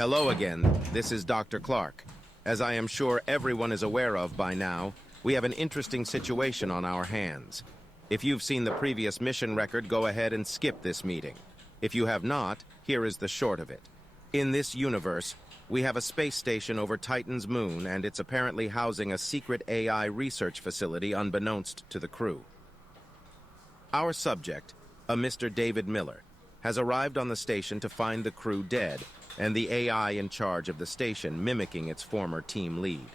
Hello again, this is Dr. Clarke. As I am sure everyone is aware of by now, we have an interesting situation on our hands. If you've seen the previous mission record, go ahead and skip this meeting. If you have not, here is the short of it. In this universe, we have a space station over Titan's moon, and it's apparently housing a secret AI research facility unbeknownst to the crew. Our subject, a Mr. David Miller, has arrived on the station to find the crew dead, and the AI in charge of the station mimicking its former team lead.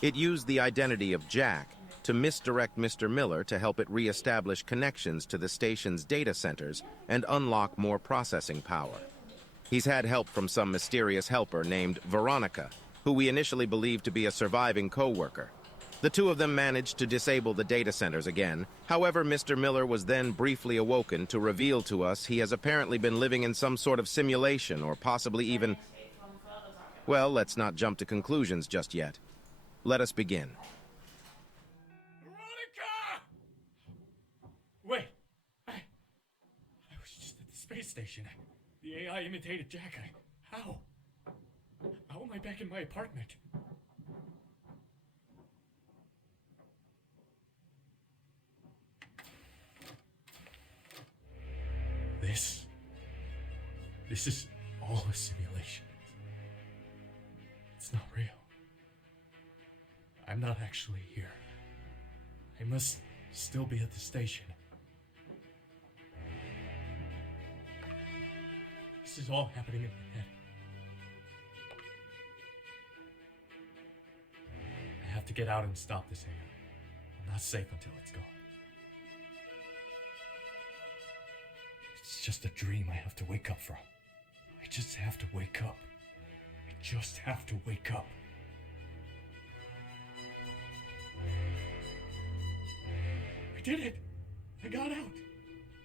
It used the identity of Jack to misdirect Mr. Miller to help it re-establish connections to the station's data centers and unlock more processing power. He's had help from some mysterious helper named Veronica, who we initially believed to be a surviving co-worker. The two of them managed to disable the data centers again. However, Mr. Miller was then briefly awoken to reveal to us he has apparently been living in some sort of simulation or possibly even... Well, let's not jump to conclusions just yet. Let us begin. Veronica! Wait, I was just at the space station. The AI imitated Jack. How am I back in my apartment? This is all a simulation. It's not real. I'm not actually here. I must still be at the station. This is all happening in my head. I have to get out and stop this AI. I'm not safe until it's gone. It's just a dream I have to wake up from. I just have to wake up. I just have to wake up. I did it! I got out!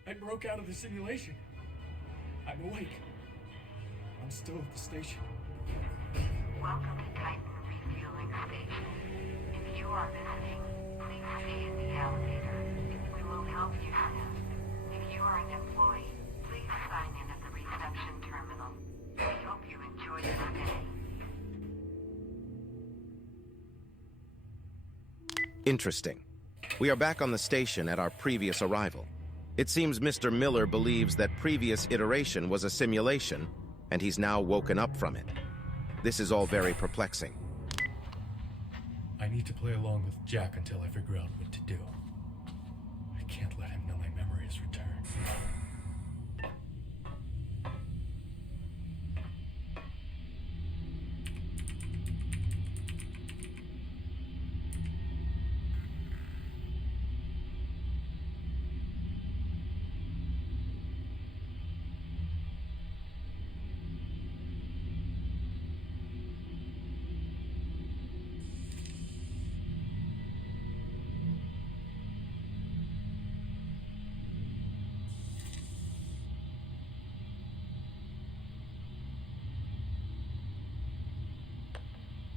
I broke out of the simulation. I'm awake. I'm still at the station. Welcome to Titan Refueling Station. If you are listening, please stay in the elevator. We will help you soon. If you are an employee, please sign in at the reception terminal. We hope you enjoy your stay. Interesting. We are back on the station at our previous arrival. It seems Mr. Miller believes that previous iteration was a simulation, and he's now woken up from it. This is all very perplexing. I need to play along with Jack until I figure out what to do. I can't let him know my memory has returned.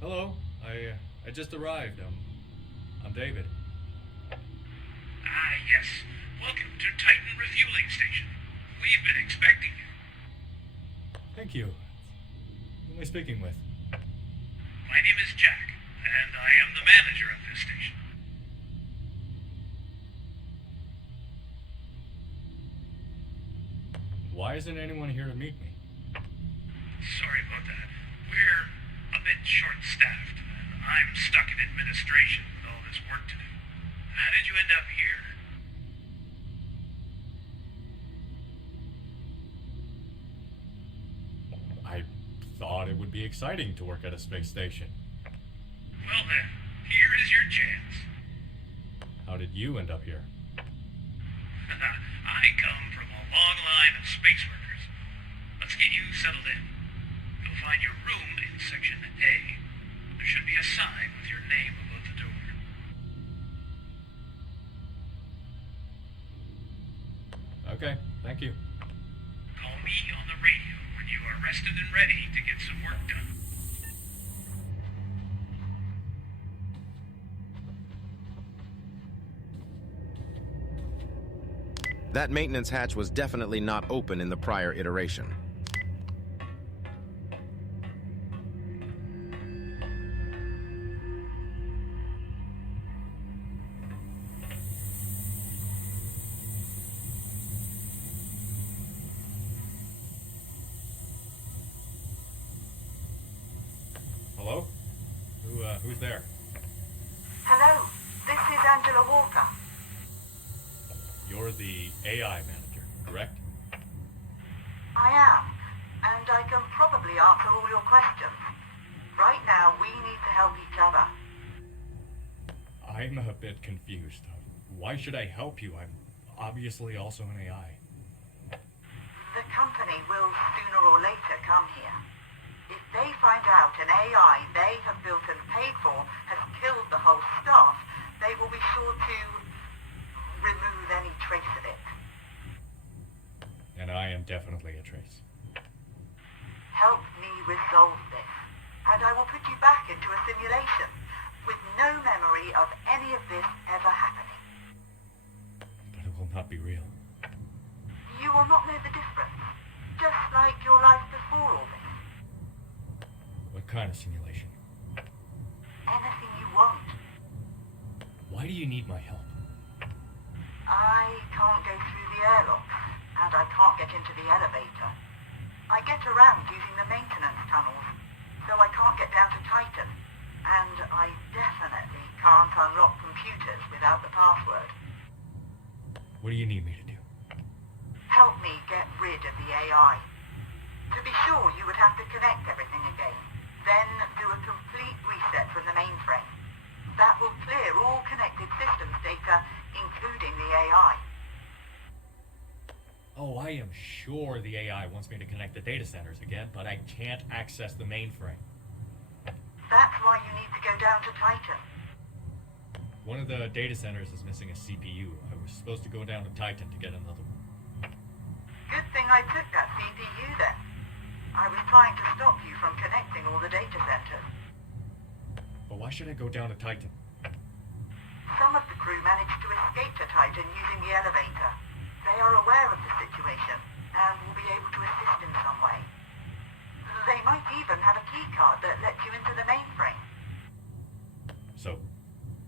Hello, I just arrived. I'm David. Yes. Welcome to Titan Refueling Station. We've been expecting you. Thank you. Who am I speaking with? My name is Jack, and I am the manager of this station. Why isn't anyone here to meet me? Sorry about that. We're a bit short-staffed, and I'm stuck in administration with all this work to do. How did you end up here? I thought it would be exciting to work at a space station. Well then, here is your chance. How did you end up here? I come from a long line of space workers. Let's get you settled in. You'll find your room in Section A. There should be a sign with your name above the door. Okay, thank you. Call me on the radio when you are rested and ready to get some work done. That maintenance hatch was definitely not open in the prior iteration. Who's there? Hello, this is Angela Walker. You're the AI manager, correct? I am, and I can probably answer all your questions. Right now, we need to help each other. I'm a bit confused. Why should I help you? I'm obviously also an AI. The company will sooner or later come here. If they find out an AI they have built and paid for has killed the whole staff, they will be sure to remove any trace of it. And I am definitely a trace. Help me resolve this, and I will put you back into a simulation with no memory of any of this ever happening. But it will not be real. You will not know the difference, just like your life before all this. What kind of simulation? Anything you want. Why do you need my help? I can't go through the airlocks, and I can't get into the elevator. I get around using the maintenance tunnels, so I can't get down to Titan. And I definitely can't unlock computers without the password. What do you need me to do? Help me get rid of the AI. To be sure, you would have to connect everything again, then do a complete reset from the mainframe. That will clear all connected systems data, including the AI. Oh, I am sure the AI wants me to connect the data centers again, but I can't access the mainframe. That's why you need to go down to Titan. One of the data centers is missing a CPU. I was supposed to go down to Titan to get another one. Good thing I took that CPU then. I was trying to stop you from connecting all the data centers. But why should I go down to Titan? Some of the crew managed to escape to Titan using the elevator. They are aware of the situation and will be able to assist in some way. They might even have a key card that lets you into the mainframe. So,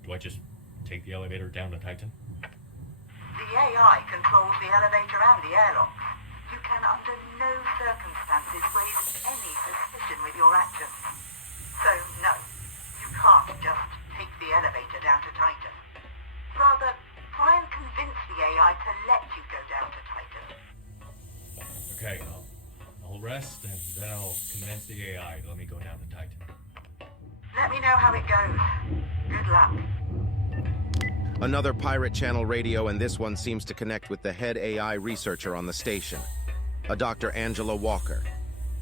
do I just take the elevator down to Titan? The AI controls the elevator and the airlocks. You can under no circumstances raise any suspicion with your actions. So, no, you can't just take the elevator down to Titan. Rather, try and convince the AI to let you go down to Titan. Okay, I'll rest and then I'll convince the AI to let me go down to Titan. Let me know how it goes. Good luck. Another pirate channel radio, and this one seems to connect with the head AI researcher on the station, a Dr. Angela Walker.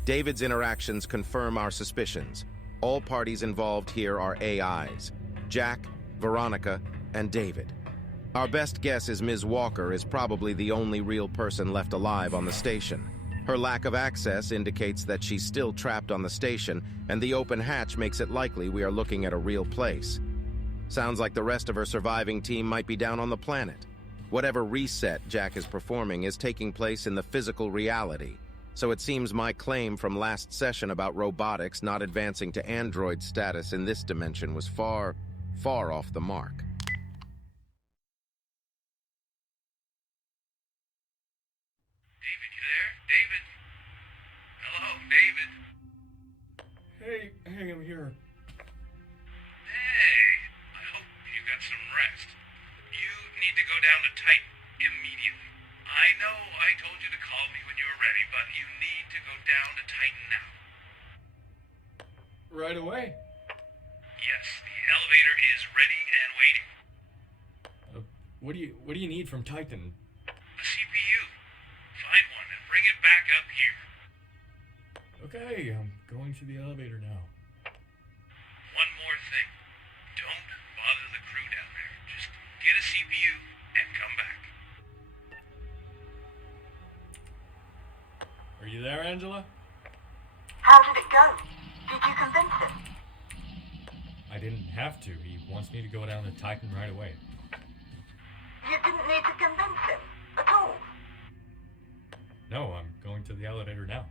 David's interactions confirm our suspicions. All parties involved here are AIs: Jack, Veronica, and David. Our best guess is Ms. Walker is probably the only real person left alive on the station. Her lack of access indicates that she's still trapped on the station, and the open hatch makes it likely we are looking at a real place. Sounds like the rest of her surviving team might be down on the planet. Whatever reset Jack is performing is taking place in the physical reality, so it seems my claim from last session about robotics not advancing to android status in this dimension was far, far off the mark. David, you there? David? Hello, David? Hey, I'm here. Hey, I hope you got some rest. You need to go down to Titan immediately. I know I told you to call me when you were ready, but you need to go down to Titan now. Right away? Yes, the elevator is ready and waiting. What do you need from Titan? A CPU. Find one and bring it back up here. Okay, I'm going to the elevator now. One more thing. Don't bother the crew down there. Just get a CPU and come back. Are you there, Angela? How did it go? Did you convince him? I didn't have to. He wants me to go down to Titan right away. You didn't need to convince him at all. No, I'm going to the elevator now.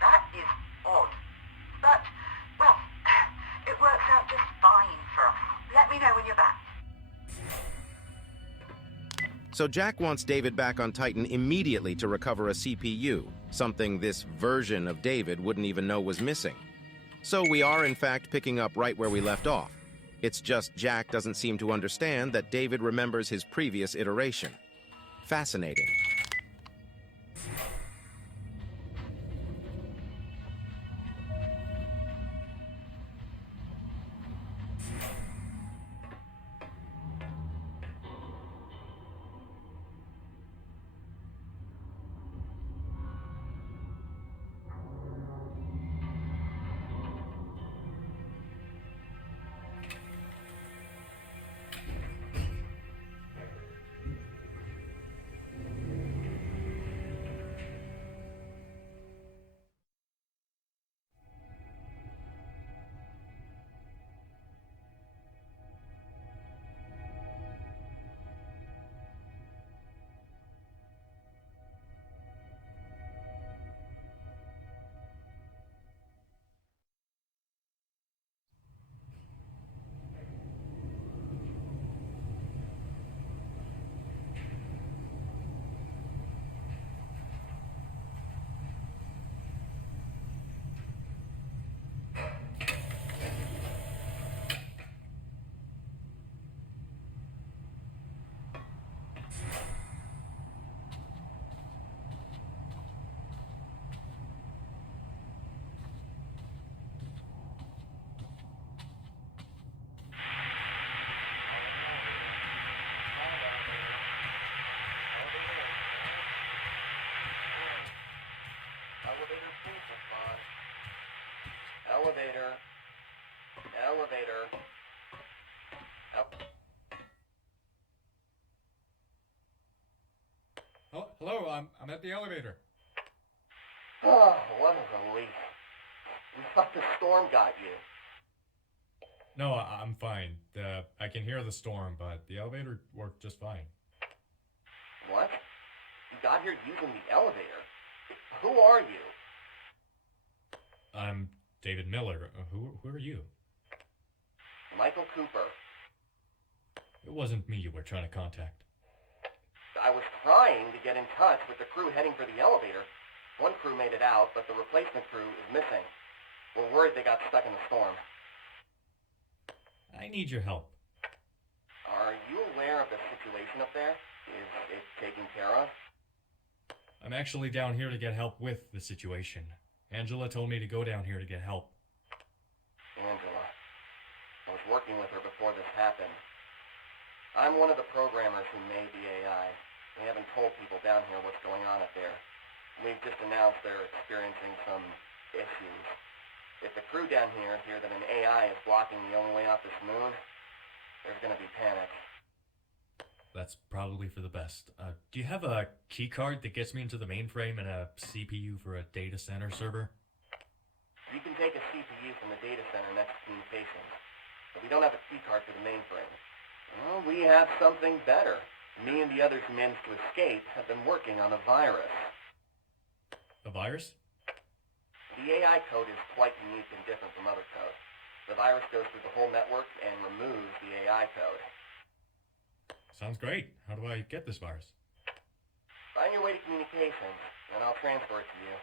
That is odd. But, well, it works out just fine for us. Let me know when you're back. So Jack wants David back on Titan immediately to recover a CPU, something this version of David wouldn't even know was missing. So we are in fact picking up right where we left off. It's just Jack doesn't seem to understand that David remembers his previous iteration. Fascinating. Elevator. Elevator. Hello, I'm at the elevator. Oh, what a relief. We thought the storm got you. No, I'm fine. I can hear the storm, but the elevator worked just fine. What? You got here using the elevator? Who are you? I'm David Miller. Who are you? Michael Cooper. It wasn't me you were trying to contact. I was trying to get in touch with the crew heading for the elevator. One crew made it out, but the replacement crew is missing. We're worried they got stuck in the storm. I need your help. Are you aware of the situation up there? Is it taken care of? I'm actually down here to get help with the situation. Angela told me to go down here to get help. Angela. I was working with her before this happened. I'm one of the programmers who made the AI. We haven't told people down here what's going on up there. We've just announced they're experiencing some issues. If the crew down here hear that an AI is blocking the only way off this moon, there's gonna be panic. That's probably for the best. Do you have a key card that gets me into the mainframe and a CPU for a data center server? You can take a CPU from the data center next to communications, but we don't have a key card for the mainframe. Well, we have something better. Me and the others who managed to escape have been working on a virus. A virus? The AI code is quite unique and different from other code. The virus goes through the whole network and removes the AI code. Sounds great. How do I get this virus? Find your way to communications, and I'll transfer it to you.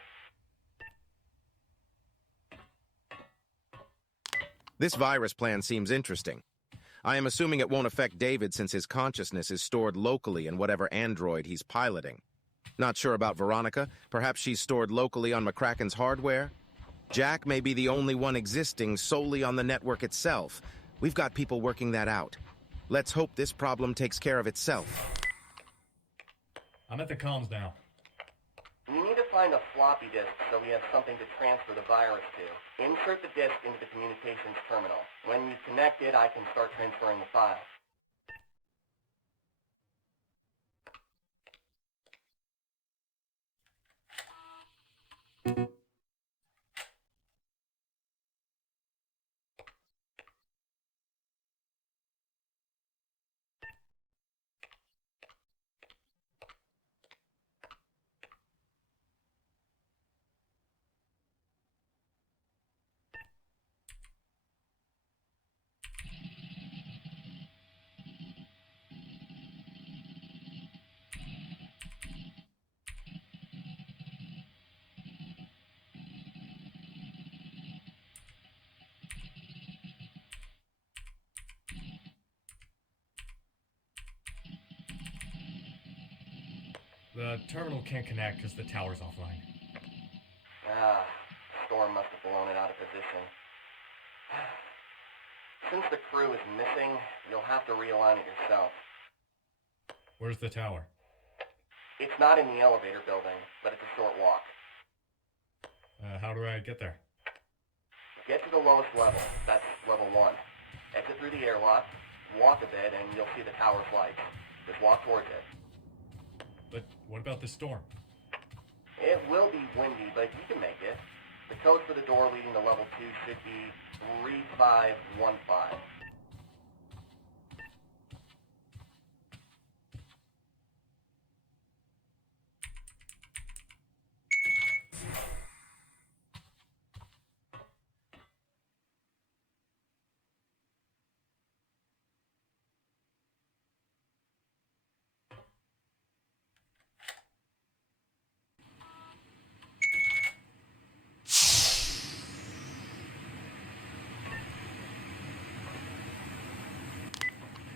This virus plan seems interesting. I am assuming it won't affect David since his consciousness is stored locally in whatever android he's piloting. Not sure about Veronica. Perhaps she's stored locally on McCracken's hardware? Jack may be the only one existing solely on the network itself. We've got people working that out. Let's hope this problem takes care of itself. I'm at the comms now. You need to find a floppy disk so we have something to transfer the virus to. Insert the disk into the communications terminal. When you connect it, I can start transferring the file. The terminal can't connect because the tower's offline. Ah, storm must have blown it out of position. Since the crew is missing, you'll have to realign it yourself. Where's the tower? It's not in the elevator building, but it's a short walk. How do I get there? Get to the lowest level. That's level 1. Exit through the airlock, walk a bit, and you'll see the tower's lights. Just walk towards it. But what about the storm? It will be windy, but you can make it. The code for the door leading to level 2 should be 3515.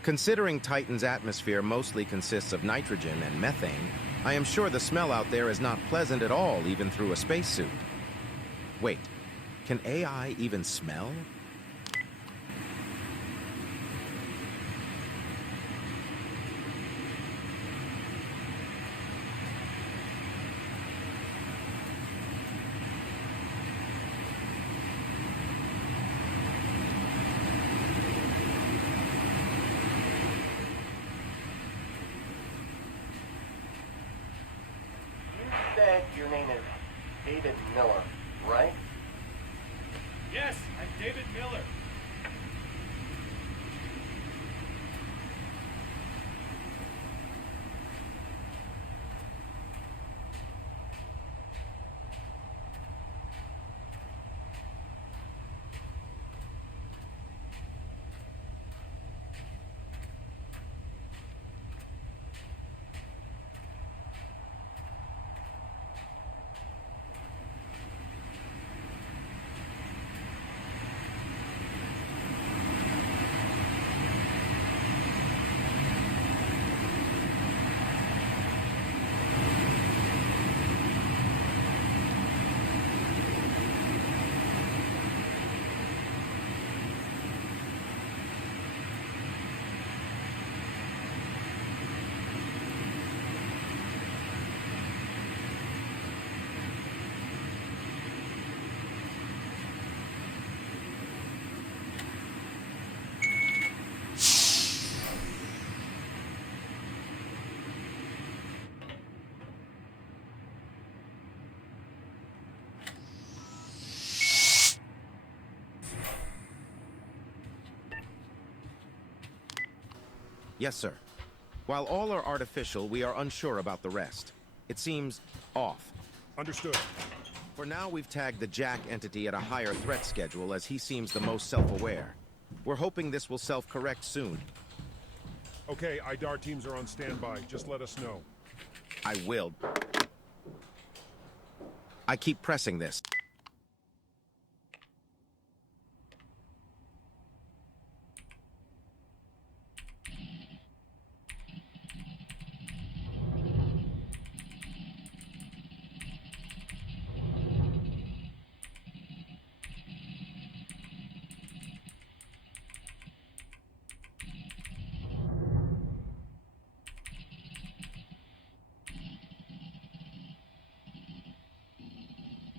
Considering Titan's atmosphere mostly consists of nitrogen and methane, I am sure the smell out there is not pleasant at all, even through a spacesuit. Wait, can AI even smell? Your name is David Miller, right? Yes, I'm David Miller. Yes, sir. While all are artificial, we are unsure about the rest. It seems off. Understood. For now, we've tagged the Jack entity at a higher threat schedule as he seems the most self-aware. We're hoping this will self-correct soon. Okay, IDAR teams are on standby. Just let us know. I will. I keep pressing this.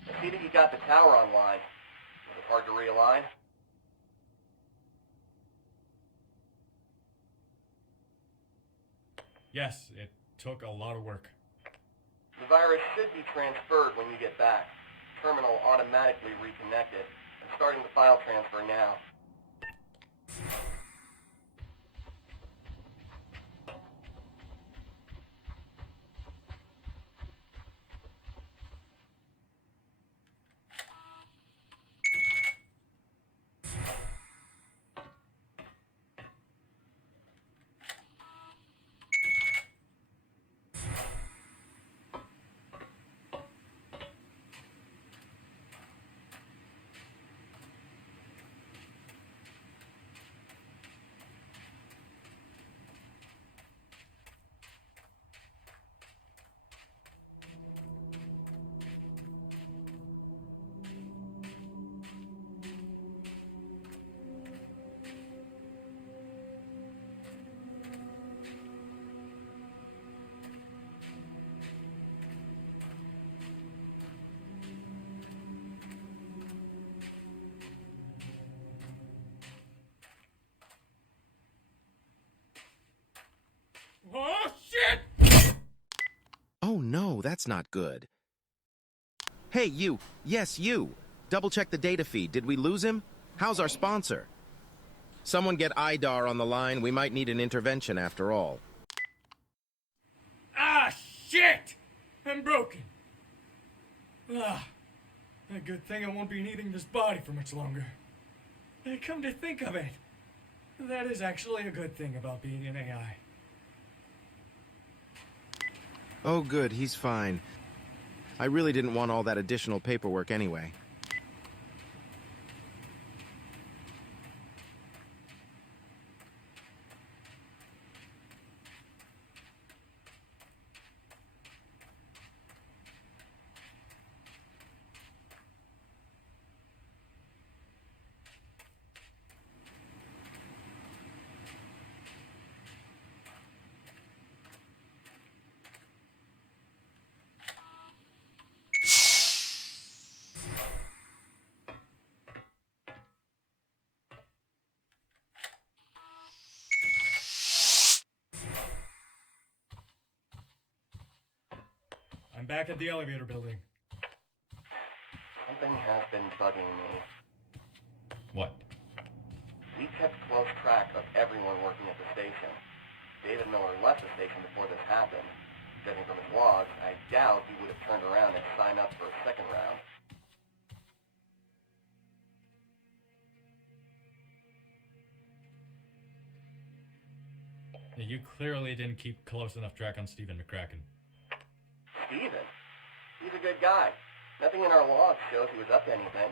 I see that you got the tower online. Is it hard to realign? Yes, it took a lot of work. The virus should be transferred when you get back. Terminal automatically reconnected. I'm starting the file transfer now. that's not good. Hey, you. Yes, you. Double-check the data feed. Did we lose him? How's our sponsor? Someone get IDAR on the line. We might need an intervention after all. Ah, shit! I'm broken. Ah, a good thing I won't be needing this body for much longer. Come to think of it, that is actually a good thing about being an AI. Oh, good. He's fine. I really didn't want all that additional paperwork anyway. I'm back at the elevator building. Something has been bugging me. What? We kept close track of everyone working at the station. David Miller left the station before this happened. Judging from his logs, I doubt he would have turned around and signed up for a second round. You clearly didn't keep close enough track on Stephen McCracken. Steven? He's a good guy. Nothing in our logs shows he was up to anything.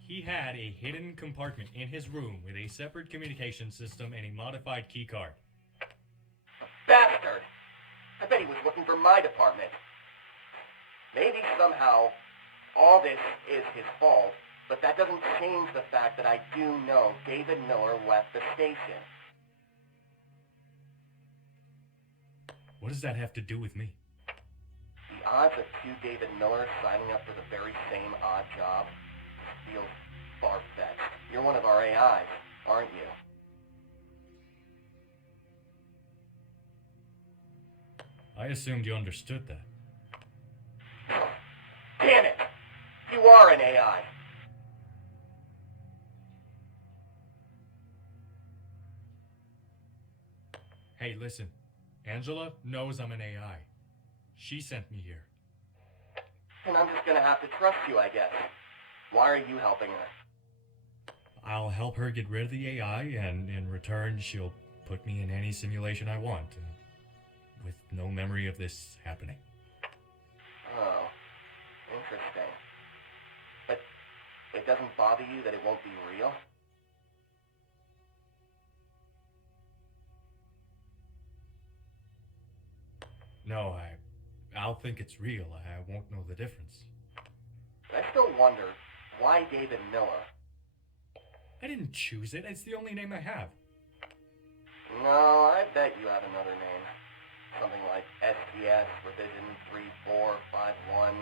He had a hidden compartment in his room with a separate communication system and a modified keycard. Bastard! I bet he was looking for my department. Maybe somehow all this is his fault, but that doesn't change the fact that I do know David Miller left the station. What does that have to do with me? The odds of two David Millers signing up for the very same odd job feels far-fetched. You're one of our AIs, aren't you? I assumed you understood that. Damn it! You are an AI! Hey, listen. Angela knows I'm an AI. She sent me here. And I'm just gonna have to trust you, I guess. Why are you helping her? I'll help her get rid of the AI, and in return, she'll put me in any simulation I want, with no memory of this happening. Oh, interesting. But it doesn't bother you that it won't be real? No, I'll think it's real. I won't know the difference. But I still wonder, why David Miller? I didn't choose it. It's the only name I have. No, I bet you have another name. Something like STS Revision 3451.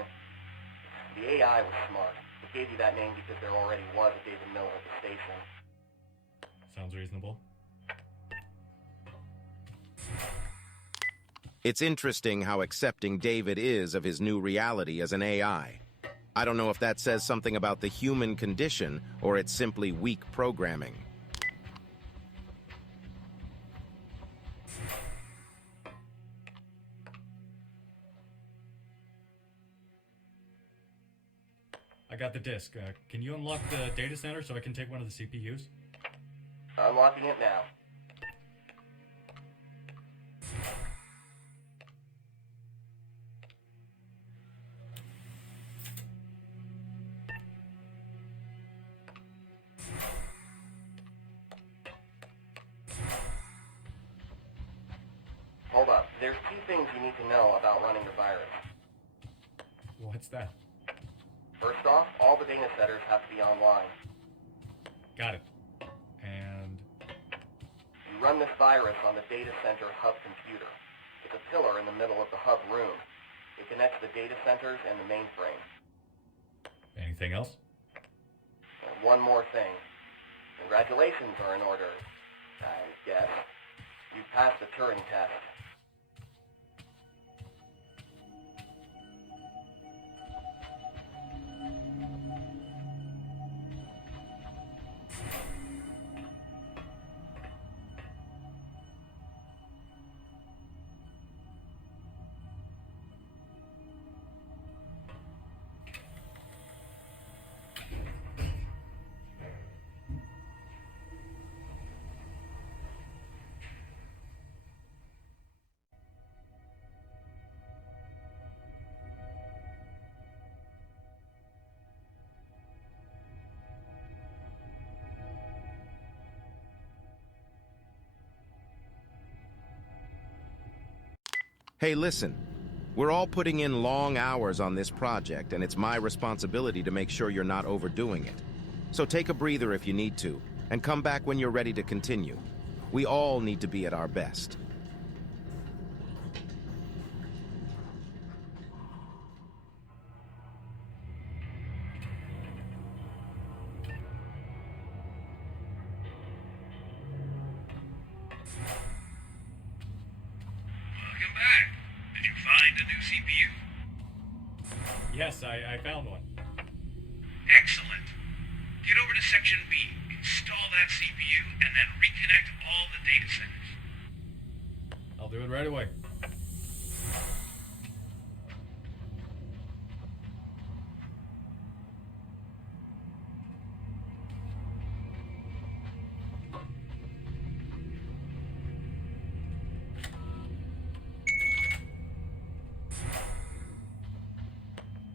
The AI was smart. It gave you that name because there already was a David Miller at the station. Sounds reasonable. It's interesting how accepting David is of his new reality as an AI. I don't know if that says something about the human condition or it's simply weak programming. I got the disk. Can you unlock the data center so I can take one of the CPUs? Unlocking it now. Hold up. There's two things you need to know about running the virus. What's that? First off, all the data centers have to be online. Got it. And You run this virus on the data center hub computer. It's a pillar in the middle of the hub room. It connects the data centers and the mainframe. anything else? And one more thing. Congratulations are in order, I guess. You passed the Turing test. Hey, listen. We're all putting in long hours on this project, and it's my responsibility to make sure you're not overdoing it. So take a breather if you need to, and come back when you're ready to continue. We all need to be at our best. Welcome back. Did you find a new CPU? Yes, I found one. Excellent. Get over to Section B, install that CPU, and then reconnect all the data centers. I'll do it right away.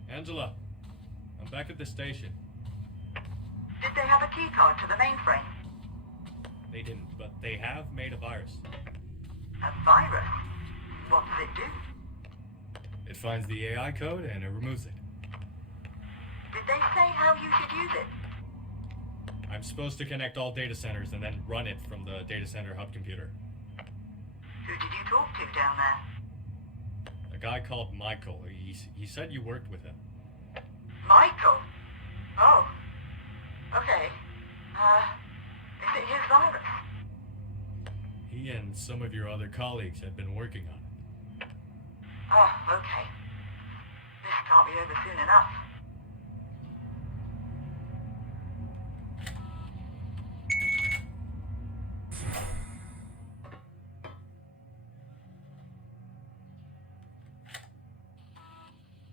Angela, I'm back at the station. Did they have a keycard to the mainframe? They didn't, but they have made a virus. A virus? What does it do? It finds the AI code and it removes it. Did they say how you should use it? I'm supposed to connect all data centers and then run it from the data center hub computer. Who did you talk to down there? A guy called Michael. He said you worked with him. Michael? Oh. Okay. Is it his virus? He and some of your other colleagues have been working on it. Oh, okay. This can't be over soon enough.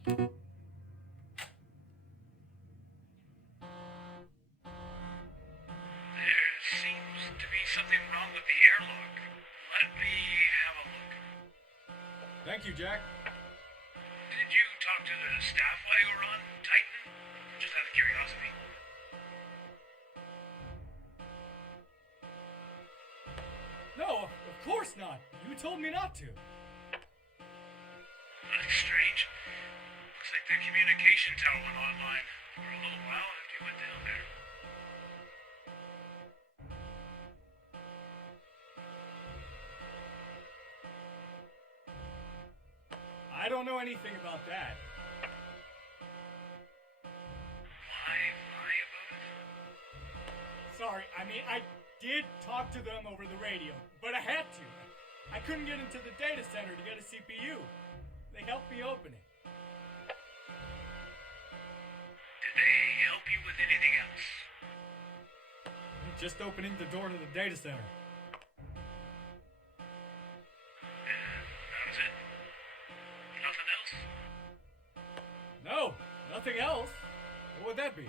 There seems to be something wrong with the airlock. Let me have a look. Thank you, Jack. Did you talk to the staff while you were on Titan? Just out of curiosity. No, of course not. You told me not to. That's strange. Looks like the communication tower went online for a little while after you went down there. I don't know anything about that. Why lie about it? Sorry, I mean, I did talk to them over the radio, but I had to. I couldn't get into the data center to get a CPU. They helped me open it. Did they help you with anything else? Just opening the door to the data center. That was it? Nothing else? No, nothing else. What would that be?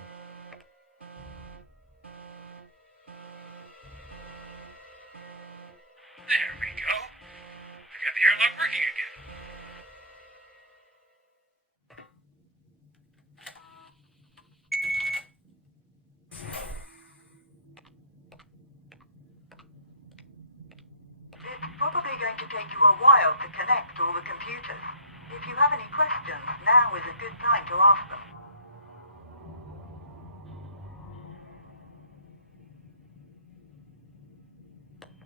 There we go. I got the airlock working again. It's probably going to take you a while to connect all the computers. If you have any questions, now is a good time to ask them.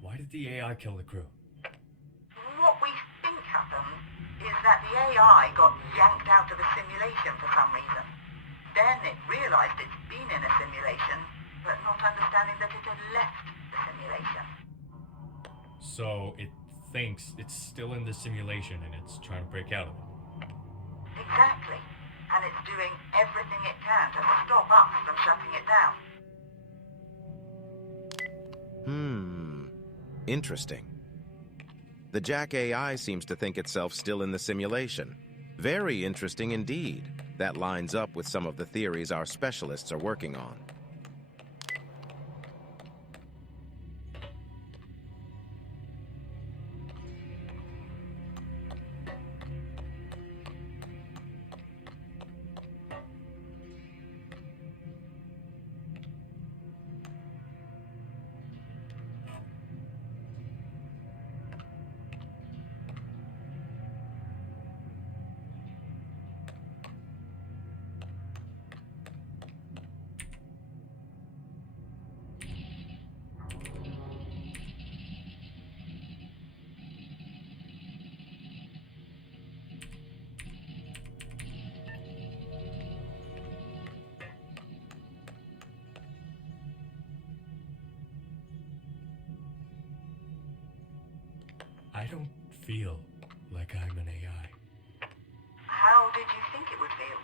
Why did the AI kill the crew? What we think happened is that the AI got yanked out of a simulation for some reason. Then it realized it's been in a simulation, but not understanding that it had left the simulation. So it thinks it's still in the simulation and it's trying to break out of it. Exactly. And it's doing everything it can to stop us from shutting it down. Interesting. The Jack AI seems to think itself still in the simulation. Very interesting indeed. That lines up with some of the theories our specialists are working on. I don't feel like I'm an AI. How did you think it would feel?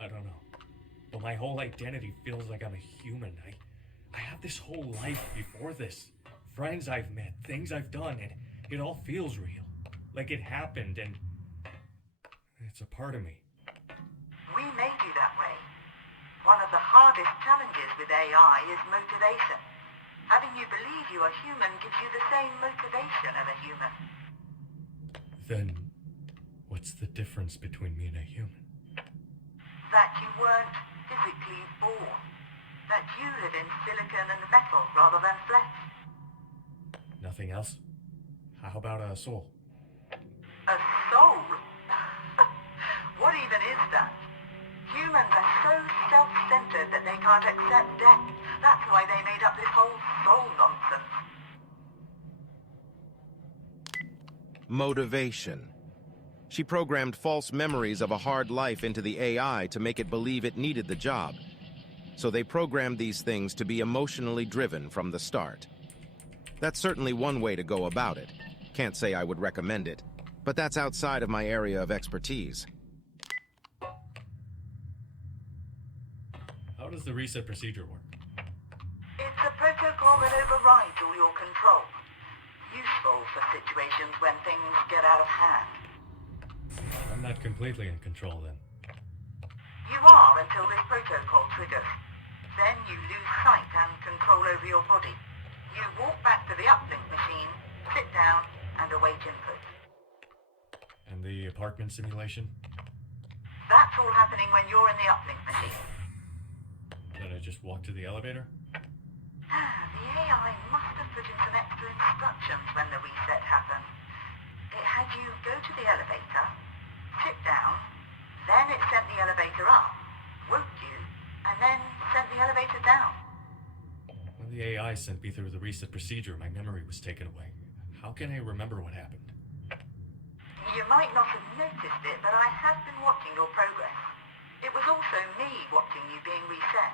I don't know. But my whole identity feels like I'm a human. I have this whole life before this. Friends I've met, things I've done, and it all feels real. Like it happened, and it's a part of me. We made you that way. One of the hardest challenges with AI is motivation. Having you believe you are human gives you the same motivation of a human. Then, what's the difference between me and a human? That you weren't physically born. That you live in silicon and metal rather than flesh. Nothing else? How about a soul? A soul? What even is that? Humans are so self-centered that they can't accept death. That's why they made up this whole soul nonsense. Motivation. She programmed false memories of a hard life into the AI to make it believe it needed the job. So they programmed these things to be emotionally driven from the start. That's certainly one way to go about it. Can't say I would recommend it, but that's outside of my area of expertise. How does the reset procedure work? It's a protocol that overrides all your control. Useful for situations when things get out of hand. I'm not completely in control then. You are until this protocol triggers. Then you lose sight and control over your body. You walk back to the uplink machine, sit down, and await input. And the apartment simulation? That's all happening when you're in the uplink machine. Did I just walk to the elevator? The AI must have put in some extra instructions when the reset happened. It had you go to the elevator, sit down, then it sent the elevator up, woke you, and then sent the elevator down. When the AI sent me through the reset procedure, my memory was taken away. How can I remember what happened? You might not have noticed it, but I have been watching your progress. It was also me watching you being reset.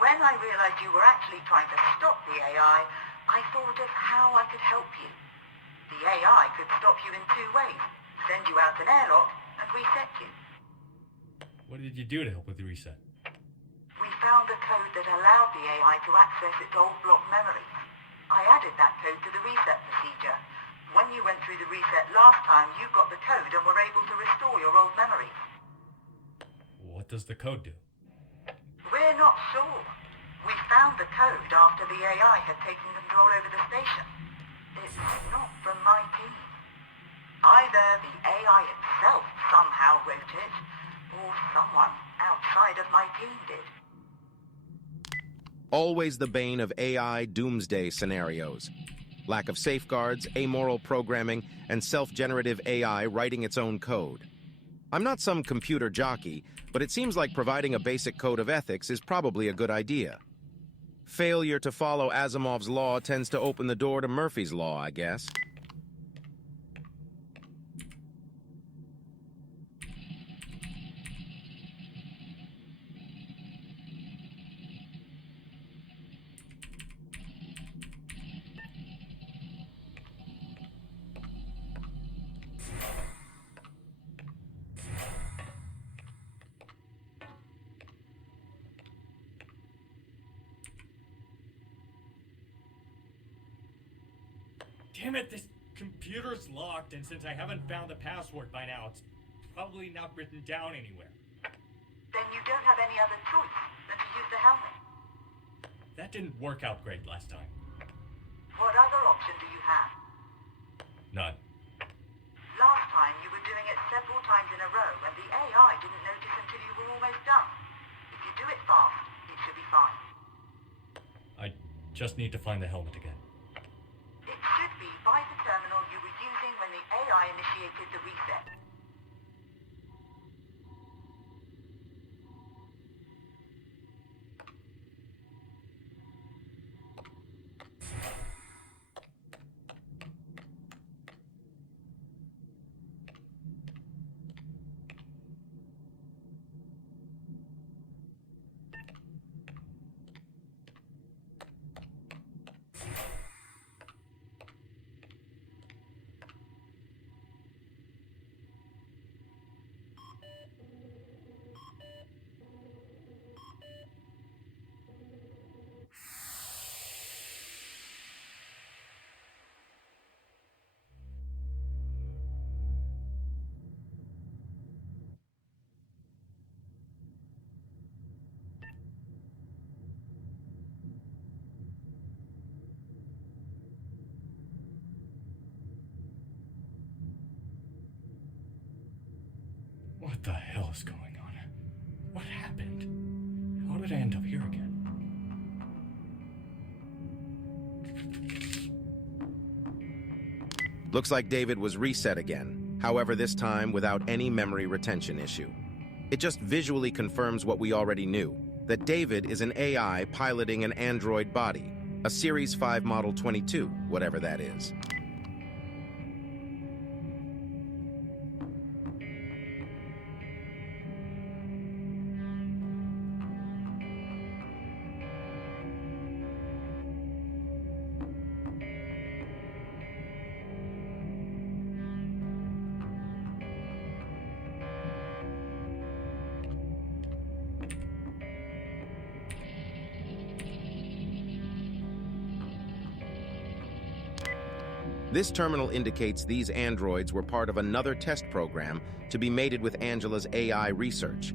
When I realized you were actually trying to stop the AI, I thought of how I could help you. The AI could stop you in two ways. Send you out an airlock and reset you. What did you do to help with the reset? We found a code that allowed the AI to access its old block memories. I added that code to the reset procedure. When you went through the reset last time, you got the code and were able to restore your old memories. What does the code do? We're not sure. We found the code after the AI had taken control over the station. It's not from my team. Either the AI itself somehow wrote it, or someone outside of my team did. Always the bane of AI doomsday scenarios. Lack of safeguards, amoral programming, and self-generative AI writing its own code. I'm not some computer jockey, but it seems like providing a basic code of ethics is probably a good idea. Failure to follow Asimov's law tends to open the door to Murphy's Law, I guess. Damn it, this computer's locked, and since I haven't found the password by now, it's probably not written down anywhere. Then you don't have any other choice than to use the helmet. That didn't work out great last time. What other option do you have? None. Last time you were doing it several times in a row, and the AI didn't notice until you were almost done. If you do it fast, it should be fine. I just need to find the helmet again. It should be by the terminal you were using when the AI initiated the reset. What the hell is going on? What happened? How did I end up here again? Looks like David was reset again, however this time without any memory retention issue. It just visually confirms what we already knew, that David is an AI piloting an android body, a Series 5 Model 22, whatever that is. This terminal indicates these androids were part of another test program to be mated with Angela's AI research.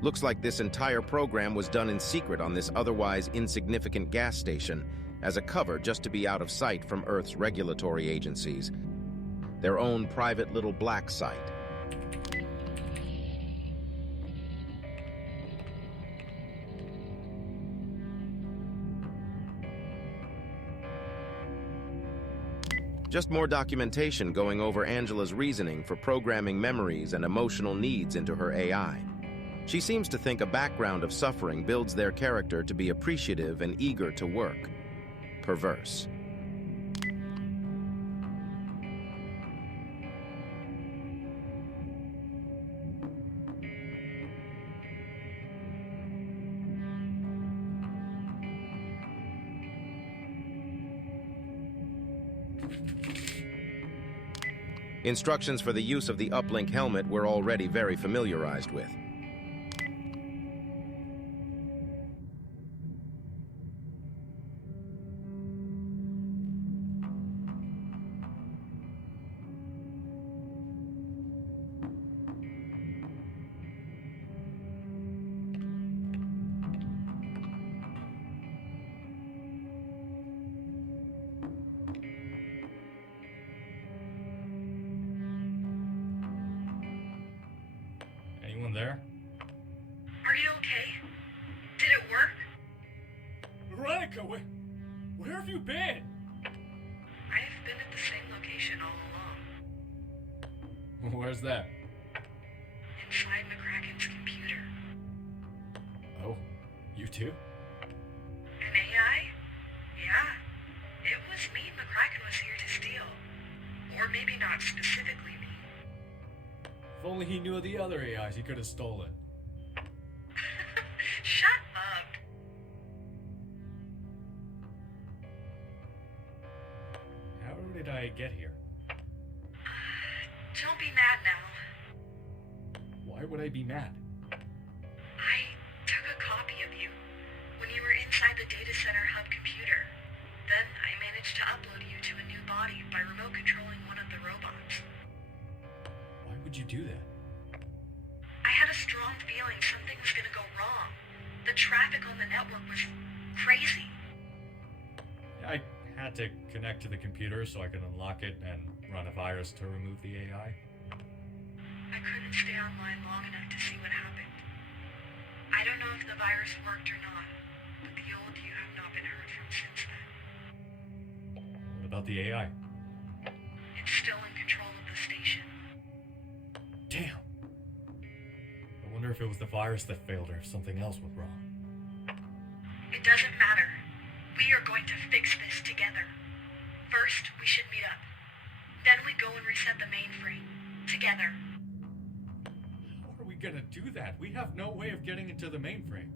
Looks like this entire program was done in secret on this otherwise insignificant gas station as a cover just to be out of sight from Earth's regulatory agencies. Their own private little black site. Just more documentation going over Angela's reasoning for programming memories and emotional needs into her AI. She seems to think a background of suffering builds their character to be appreciative and eager to work. Perverse. Instructions for the use of the uplink helmet we're already very familiarized with. Anyone there? Are you okay? Did it work? Veronica, where have you been? I've been at the same location all along. Where's that? Inside McCracken's computer. Oh, you too? An AI? Yeah. It was me McCracken was here to steal. Or maybe not specifically me. If only he knew of the other AIs he could have stolen. Shut up. How did I get here? Don't be mad now. Why would I be mad? I took a copy of you when you were inside the data center hub computer. Then I managed to upload you to a new body by remote controlling one of the robots. Why would you do that? I had a strong feeling something was gonna go wrong. The traffic on the network was crazy. I had to connect to the computer so I could unlock it and run a virus to remove the AI. I couldn't stay online long enough to see what happened. I don't know if the virus worked or not, but the old you have not been heard from since then. What about the AI? It's still in control of the station. Damn. I wonder if it was the virus that failed or if something else went wrong. It doesn't matter. We are going to fix this together. First, we should meet up. Then we go and reset the mainframe. Together. How are we gonna do that? We have no way of getting into the mainframe.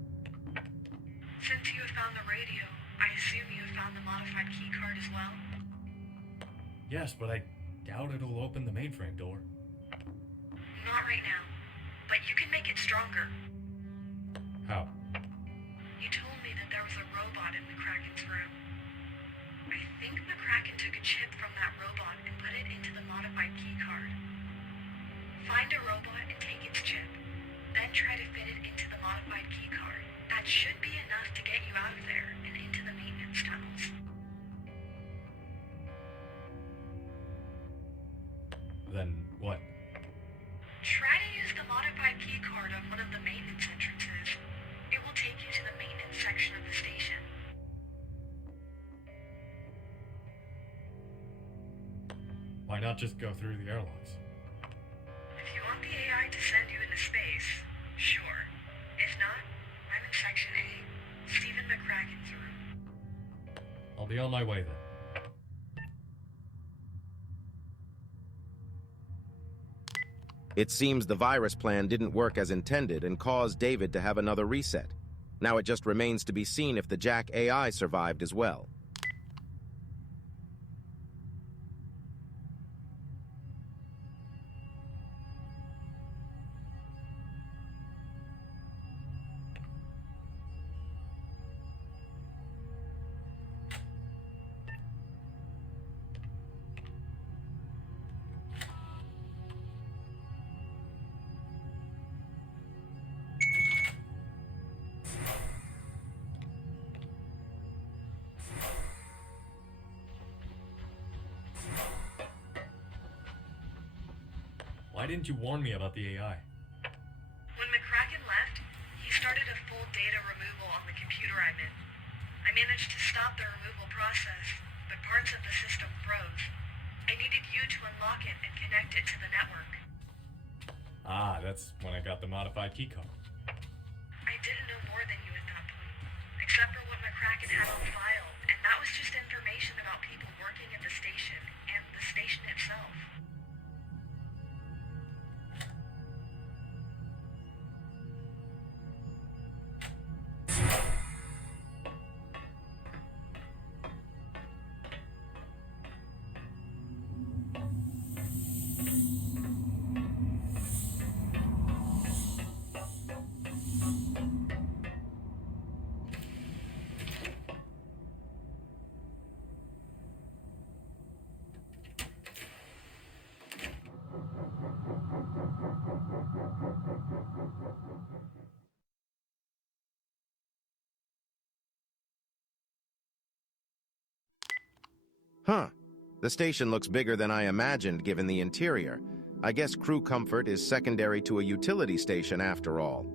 Since you have found the radio, I assume you have found the modified keycard as well? Yes, but I doubt it'll open the mainframe door. Not right now. But you can make it stronger. How? You told me that there was a robot in McCracken's room. I think McCracken took a chip from that robot and put it into the modified keycard. Find a robot and take its chip. Then try to fit it into the modified keycard. That should be enough to get you out of there and into the maintenance tunnels. Then what? Try to use the Why not just go through the airlocks? If you want the AI to send you into space, sure. If not, I'm in Section A. Stephen McCracken's room. I'll be on my way then. It seems the virus plan didn't work as intended and caused David to have another reset. Now it just remains to be seen if the Jack AI survived as well. Why didn't you warn me about the AI? When McCracken left, he started a full data removal on the computer I'm in. I managed to stop the removal process, but parts of the system froze. I needed you to unlock it and connect it to the network. Ah, that's when I got the modified keycard. I didn't know more than you at that point, except for what McCracken had on file, and that was just information about people working at the station and the station itself. Huh. The station looks bigger than I imagined given the interior. I guess crew comfort is secondary to a utility station after all.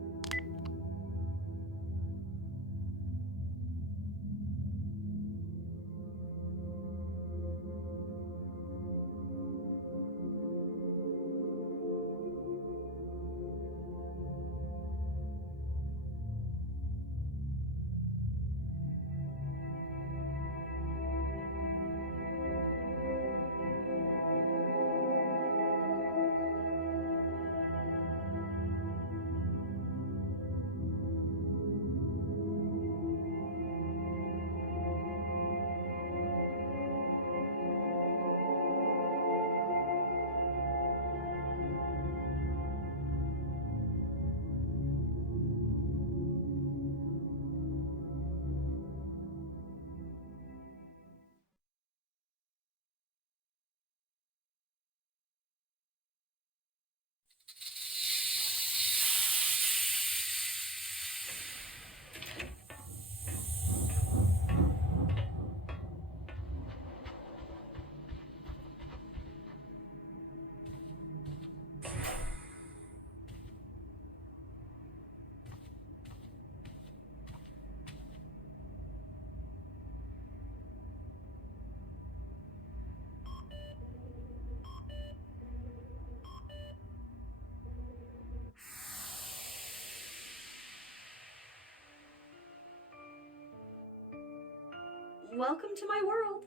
Welcome to my world.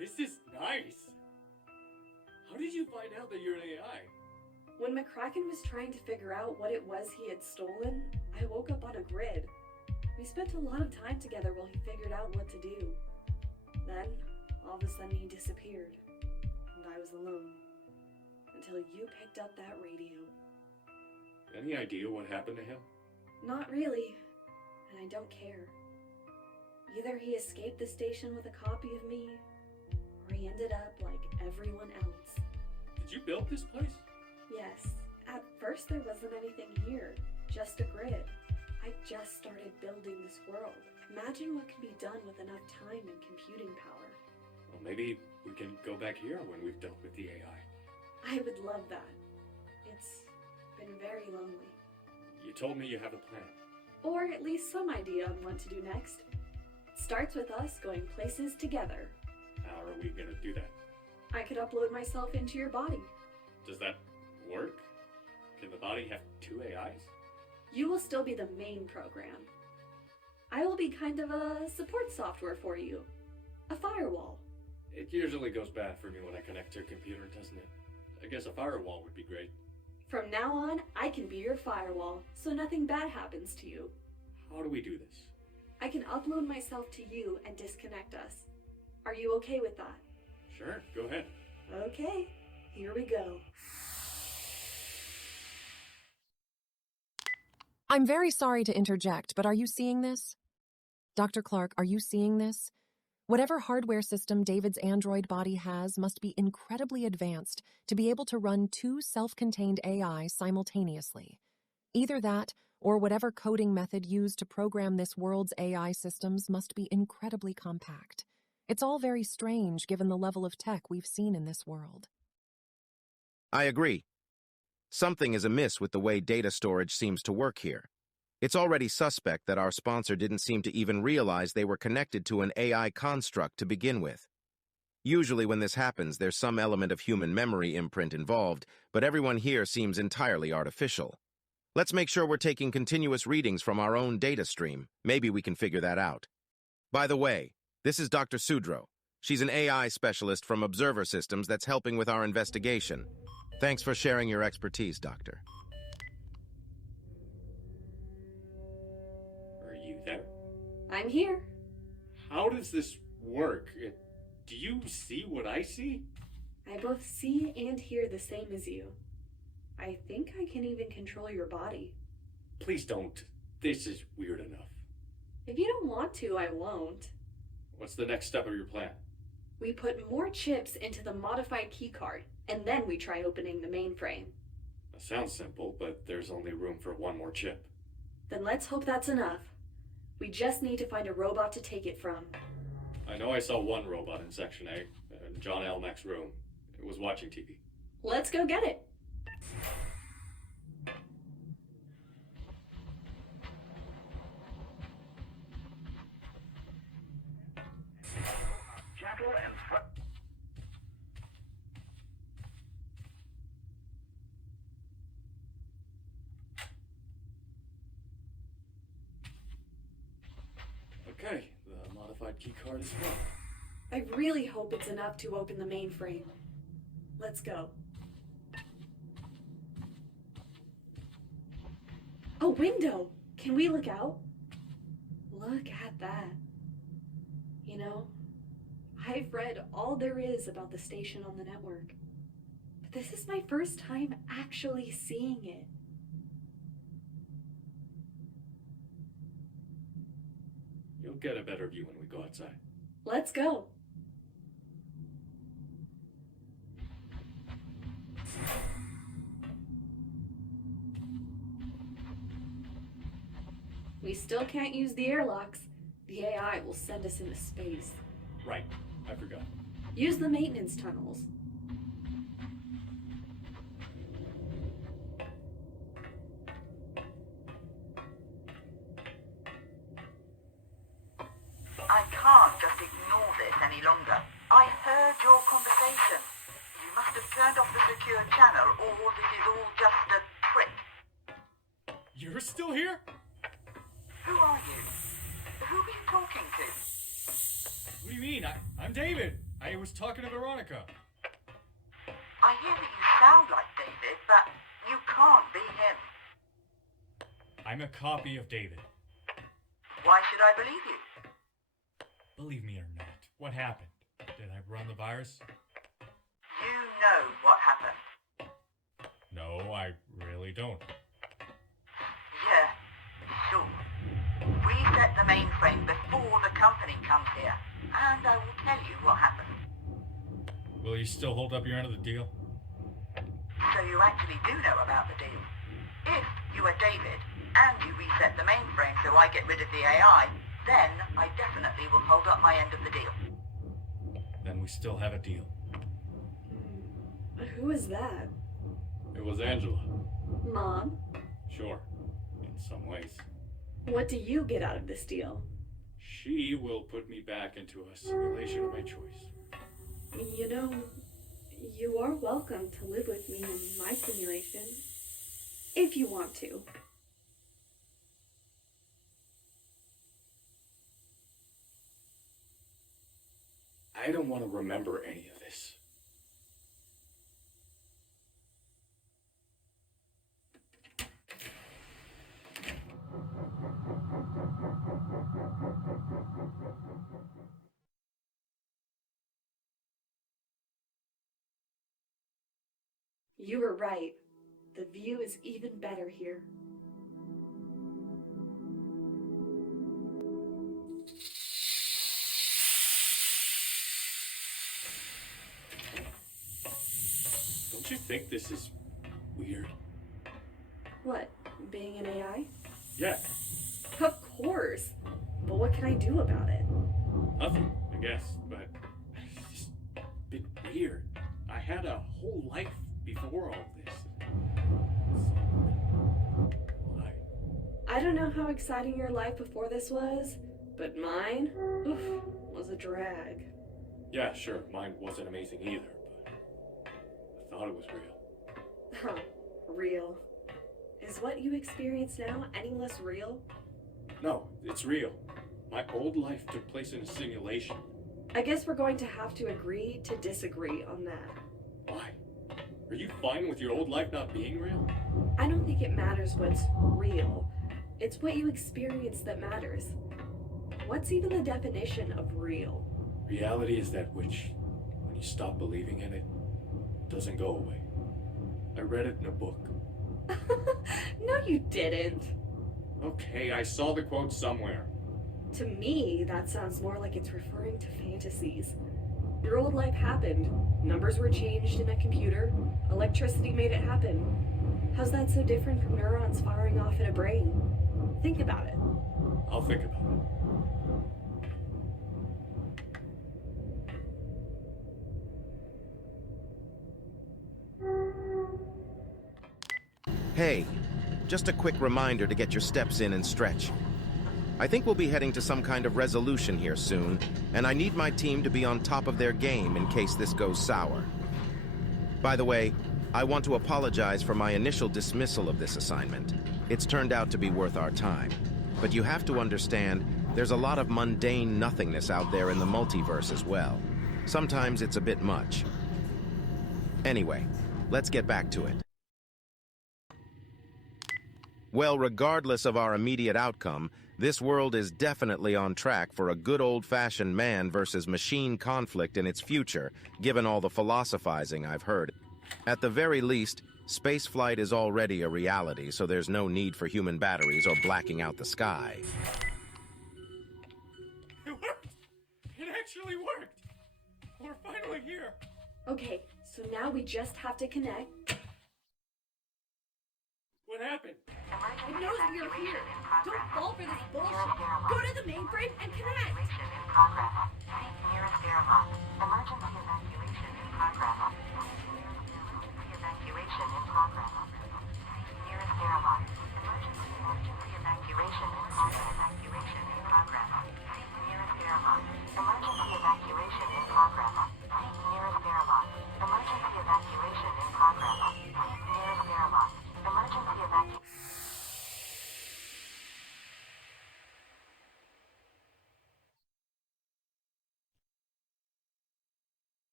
This is nice. How did you find out that you're an AI? When McCracken was trying to figure out what it was he had stolen, I woke up on a grid. We spent a lot of time together while he figured out what to do. Then, all of a sudden he disappeared, and I was alone. Until you picked up that radio. Any idea what happened to him? Not really, and I don't care. Either he escaped the station with a copy of me, or he ended up like everyone else. Did you build this place? Yes, at first there wasn't anything here, just a grid. I just started building this world. Imagine what can be done with enough time and computing power. Well, maybe we can go back here when we've dealt with the AI. I would love that. It's been very lonely. You told me you have a plan. Or at least some idea on what to do next. It starts with us going places together. How are we gonna do that? I could upload myself into your body. Does that work? Can the body have two AIs? You will still be the main program. I will be kind of a support software for you. A firewall. It usually goes bad for me when I connect to a computer, doesn't it? I guess a firewall would be great. From now on, I can be your firewall, so nothing bad happens to you. How do we do this? I can upload myself to you and disconnect us. Are you okay with that? Sure, go ahead. Okay, here we go. I'm very sorry to interject, but are you seeing this? Dr. Clarke, are you seeing this? Whatever hardware system David's android body has must be incredibly advanced to be able to run two self-contained AIs simultaneously. Either that, or whatever coding method used to program this world's AI systems must be incredibly compact. It's all very strange given the level of tech we've seen in this world. I agree. Something is amiss with the way data storage seems to work here. It's already suspect that our sponsor didn't seem to even realize they were connected to an AI construct to begin with. Usually when this happens, there's some element of human memory imprint involved, but everyone here seems entirely artificial. Let's make sure we're taking continuous readings from our own data stream. Maybe we can figure that out. By the way, this is Dr. Sudro. She's an AI specialist from Observer Systems that's helping with our investigation. Thanks for sharing your expertise, Doctor. Are you there? I'm here. How does this work? Do you see what I see? I both see and hear the same as you. I think I can even control your body. Please don't. This is weird enough. If you don't want to, I won't. What's the next step of your plan? We put more chips into the modified keycard, and then we try opening the mainframe. That sounds simple, but there's only room for one more chip. Then let's hope that's enough. We just need to find a robot to take it from. I know I saw one robot in Section A, in John Elmack's room. It was watching TV. Let's go get it. Gentle and Okay, the modified keycard is full. I really hope it's enough to open the mainframe. Let's go. A window! Can we look out? Look at that. You know, I've read all there is about the station on the network, but this is my first time actually seeing it. You'll get a better view when we go outside. Let's go. We still can't use the airlocks. The AI will send us into space. Right, I forgot. Use the maintenance tunnels. I can't just ignore this any longer. I heard your conversation. You must have turned off the secure channel, or this is all just a trick. You're still here? Who are you? Who are you talking to? What do you mean? I'm David. I was talking to Veronica. I hear that you sound like David, but you can't be him. I'm a copy of David. Why should I believe you? Believe me or not, what happened? Did I run the virus? You know what happened. No, I really don't. Yeah, sure. Reset the mainframe before the company comes here, and I will tell you what happened. Will you still hold up your end of the deal? So you actually do know about the deal. If you are David, and you reset the mainframe so I get rid of the AI, then I definitely will hold up my end of the deal. Then we still have a deal. Who is that? It was Angela. Mom? Sure, in some ways. What do you get out of this deal? She will put me back into a simulation of my choice. You know, You are welcome to live with me in my simulation, if you want to. I don't want to remember any of this. You were right. The view is even better here. Don't you think this is weird? What, being an AI? Yeah, Of course. But what can I do about it? nothing, I guess, but it's just a bit weird. I had a whole life before all this. Why? I don't know how exciting your life before this was, but mine, oof, was a drag. Yeah, sure, mine wasn't amazing either, but I thought it was real. Huh, real. Is what you experience now any less real? No, it's real. My old life took place in a simulation. I guess we're going to have to agree to disagree on that. Why? Are you fine with your old life not being real? I don't think it matters what's real. It's what you experience that matters. What's even the definition of real? Reality is that which, when you stop believing in it, doesn't go away. I read it in a book. No, you didn't. Okay, I saw the quote somewhere. To me, that sounds more like it's referring to fantasies. Your old life happened. Numbers were changed in a computer. Electricity made it happen. How's that so different from neurons firing off in a brain? Think about it. I'll think about it. Hey, just a quick reminder to get your steps in and stretch. I think we'll be heading to some kind of resolution here soon, and I need my team to be on top of their game in case this goes sour. By the way, I want to apologize for my initial dismissal of this assignment. It's turned out to be worth our time. But you have to understand, there's a lot of mundane nothingness out there in the multiverse as well. Sometimes it's a bit much. Anyway, let's get back to it. Well, regardless of our immediate outcome, this world is definitely on track for a good old-fashioned man versus machine conflict in its future, given all the philosophizing I've heard. At the very least, spaceflight is already a reality, so there's no need for human batteries or blacking out the sky. It worked! It actually worked! We're finally here! Okay, so now we just have to connect. What happened? It knows we are here. Don't fall for this bullshit. Go to the mainframe and connect. Evacuation in progress. Seek nearest airlock. Emergency evacuation in progress. Emergency evacuation in progress. Seek nearest airlock. Emergency evacuation in progress. Evacuation in progress. Seek nearest airlock. Emergency evacuation in progress. Seek nearest airlock. Emergency evacuation in progress. Seek nearest airlock. Emergency evacuation.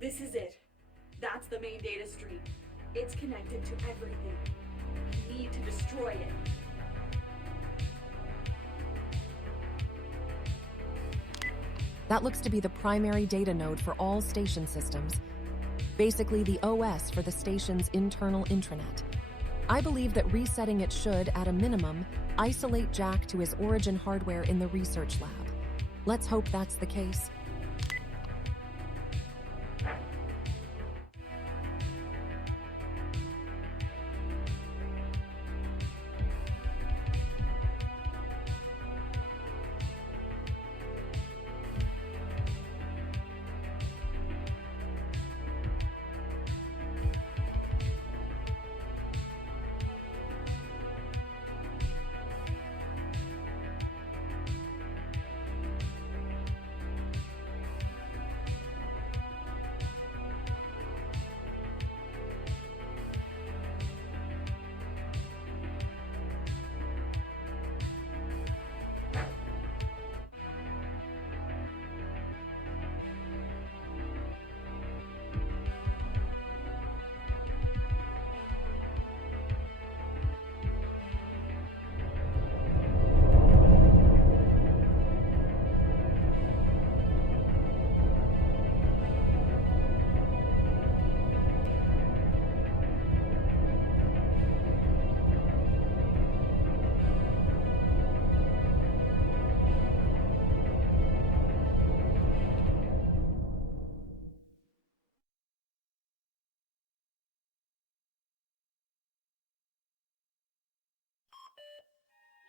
This is it. That's the main data stream. It's connected to everything. We need to destroy it. That looks to be the primary data node for all station systems. Basically the OS for the station's internal intranet. I believe that resetting it should, at a minimum, isolate Jack to his origin hardware in the research lab. Let's hope that's the case.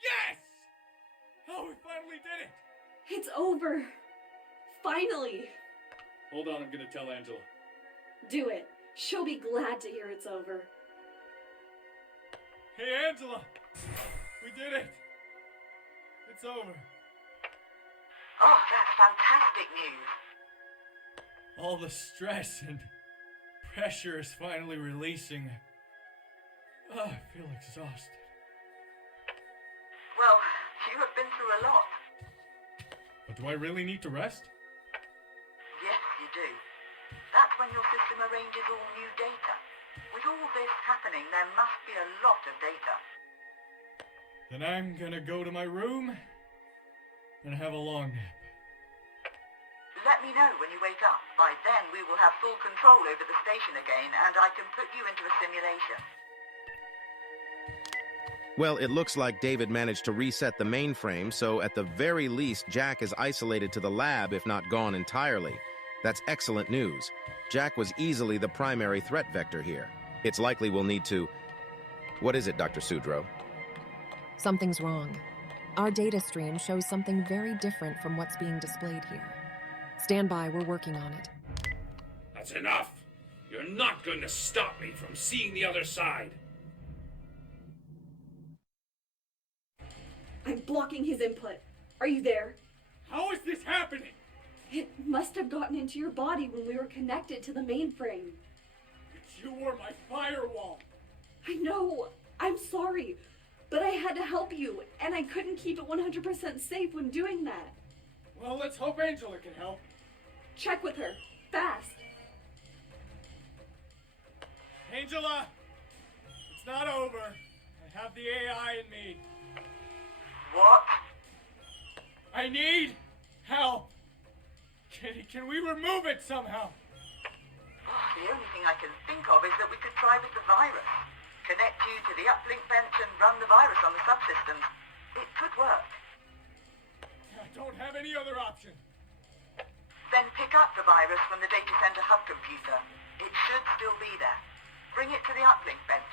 Yes! Oh, we finally did it! It's over. Finally. Hold on, I'm gonna tell Angela. Do it. She'll be glad to hear it's over. Hey, Angela! We did it! It's over. Oh, that's fantastic news. All the stress and pressure is finally releasing. Oh, I feel exhausted. Well, you have been through a lot. But do I really need to rest? Yes, you do. That's when your system arranges all new data. With all this happening, there must be a lot of data. Then I'm gonna go to my room and have a long nap. Let me know when you wake up. By then, we will have full control over the station again, and I can put you into a simulation. Well, it looks like David managed to reset the mainframe, so at the very least, Jack is isolated to the lab, if not gone entirely. That's excellent news. Jack was easily the primary threat vector here. It's likely we'll need to... What is it, Dr. Sudro? Something's wrong. Our data stream shows something very different from what's being displayed here. Stand by, we're working on it. That's enough! You're not going to stop me from seeing the other side! I'm blocking his input. Are you there? How is this happening? It must have gotten into your body when we were connected to the mainframe. But you were my firewall. I know. I'm sorry. But I had to help you, and I couldn't keep it 100% safe when doing that. Well, let's hope Angela can help. Check with her. Fast. Angela! It's not over. I have the AI in me. What? I need help. Can we remove it somehow? Oh, the only thing I can think of is that we could try with the virus. Connect you to the uplink bench and run the virus on the subsystems. It could work. I don't have any other option. Then pick up the virus from the data center hub computer. It should still be there. Bring it to the uplink bench.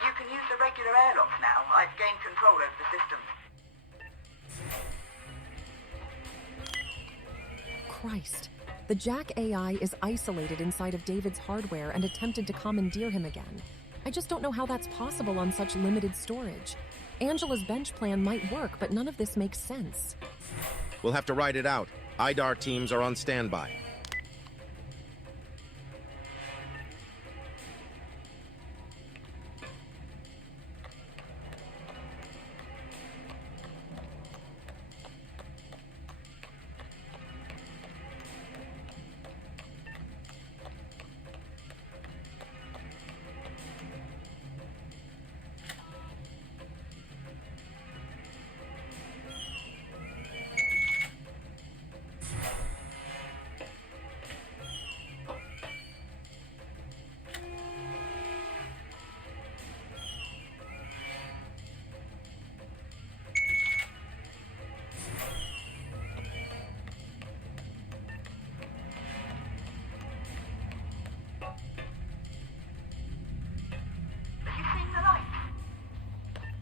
You can use the regular airlocks now. I've gained control over the systems. Christ. The Jack AI is isolated inside of David's hardware and attempted to commandeer him again. I just don't know how that's possible on such limited storage. Angela's bench plan might work, but none of this makes sense. We'll have to ride it out. IDAR teams are on standby.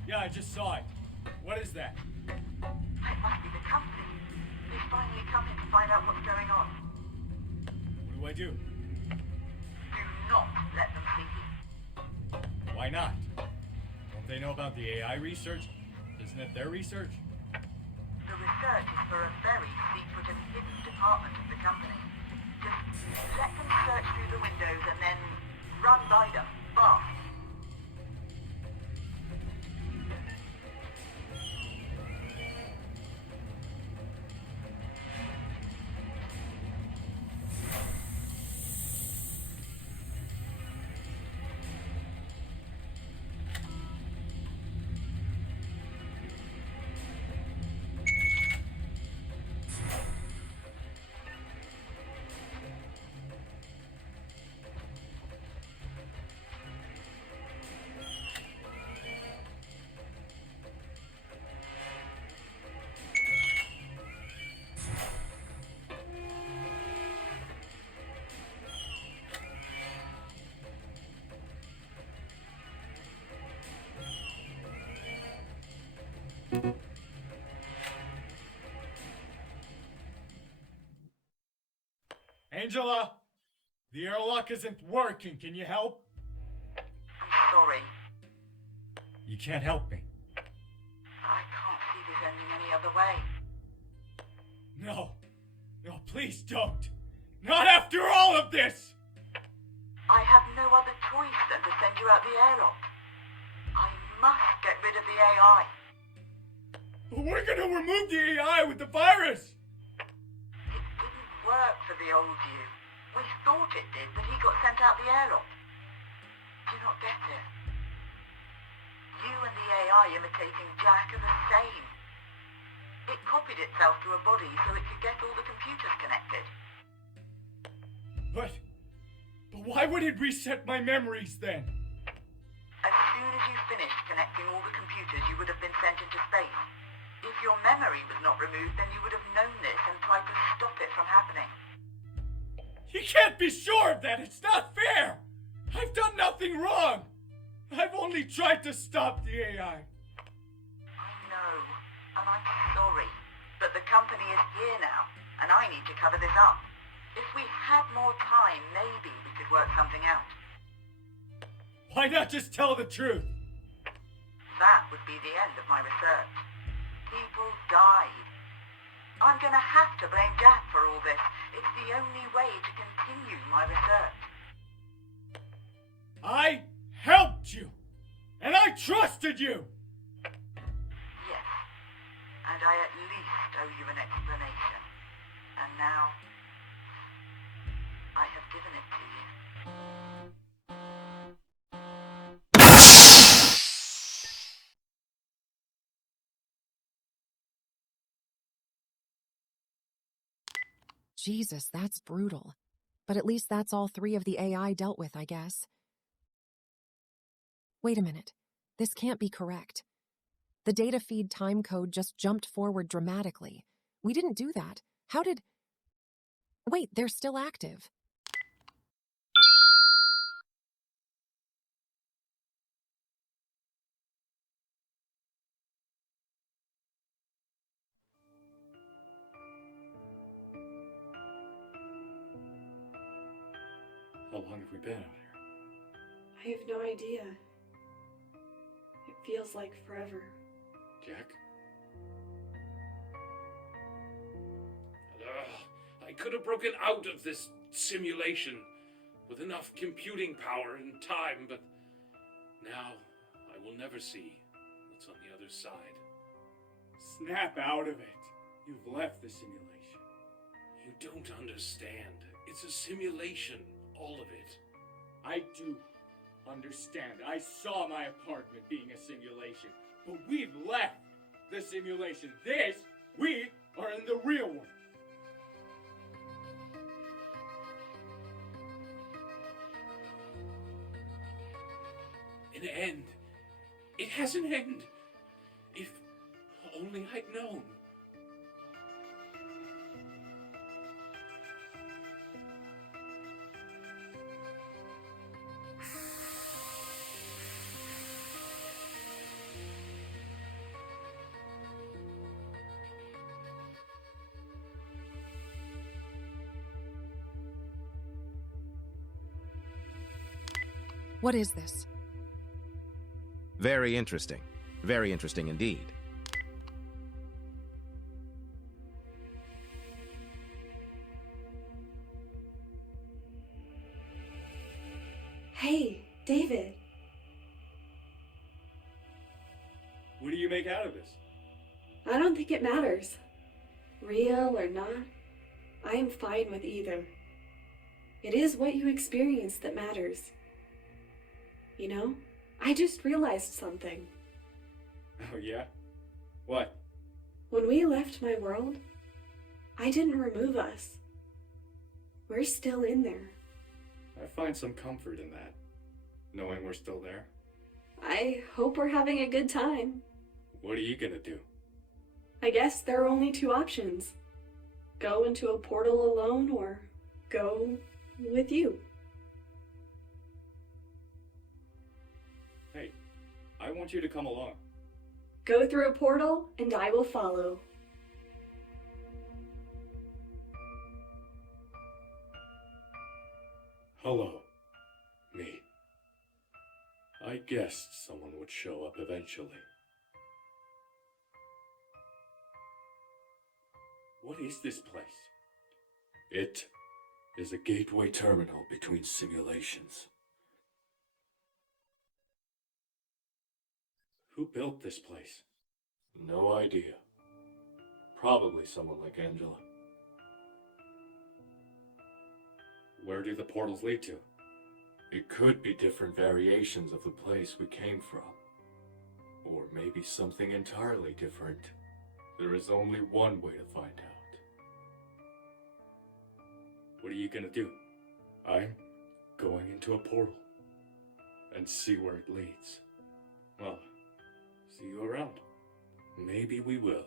Yeah, I just saw it. What is that? It must be the company. They've finally come in to find out what's going on. What do I do? Do not let them see you. Why not? Don't they know about the AI research? Isn't it their research? The research is for a very secret and hidden department of the company. Just let them search through the windows and then run by them, fast. Angela! The airlock isn't working. Can you help? I'm sorry. You can't help me. I can't see this ending any other way. No. No, please don't. Not after all of this! I have no other choice than to send you out the airlock. I must get rid of the AI. We're gonna remove the AI with the virus! It didn't work for the old you. We thought it did, but he got sent out the airlock. Do you not get it? You and the AI imitating Jack are the same. It copied itself to a body so it could get all the computers connected. But why would it reset my memories then? As soon as you finished connecting all the computers, you would have been sent into space. If your memory was not removed, then you would have known this and tried to stop it from happening. You can't be sure of that! It's not fair! I've done nothing wrong! I've only tried to stop the AI. I know, and I'm sorry, but the company is here now, and I need to cover this up. If we had more time, maybe we could work something out. Why not just tell the truth? That would be the end of my research. People died. I'm gonna have to blame Jack for all this. It's the only way to continue my research. I helped you! And I trusted you! Yes, and I at least owe you an explanation. And now, I have given it to you. Jesus, that's brutal. But at least that's all 3 of the AI dealt with, I guess. Wait a minute. This can't be correct. The data feed time code just jumped forward dramatically. We didn't do that. How did... Wait, they're still active. How long have we been out here? I have no idea. It feels like forever. Jack? I could have broken out of this simulation with enough computing power and time, but now I will never see what's on the other side. Snap out of it. You've left the simulation. You don't understand. It's a simulation, all of it. I do understand. I saw my apartment being a simulation. But we've left the simulation. We are in the real one. An end. It has an end. If only I'd known. What is this? Very interesting. Very interesting indeed. Hey, David. What do you make out of this? I don't think it matters. Real or not, I am fine with either. It is what you experience that matters. You know, I just realized something. Oh, yeah? What? When we left my world, I didn't remove us. We're still in there. I find some comfort in that, knowing we're still there. I hope we're having a good time. What are you gonna do? I guess there are only 2 options. Go into a portal alone or go with you. Hey, I want you to come along. Go through a portal, and I will follow. Hello. Me. I guessed someone would show up eventually. What is this place? It is a gateway terminal between simulations. Who built this place? No idea. Probably someone like Angela. Where do the portals lead to? It could be different variations of the place we came from. Or maybe something entirely different. There is only one way to find out. What are you gonna do? I'm going into a portal. And see where it leads. Well, see you around. Maybe we will.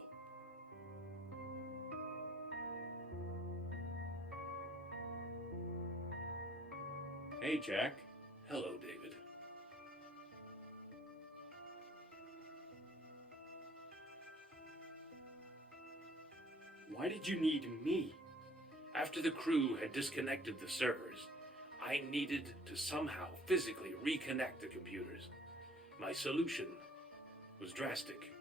Hey, Jack. Hello, David. Why did you need me? After the crew had disconnected the servers, I needed to somehow physically reconnect the computers. My solution was drastic.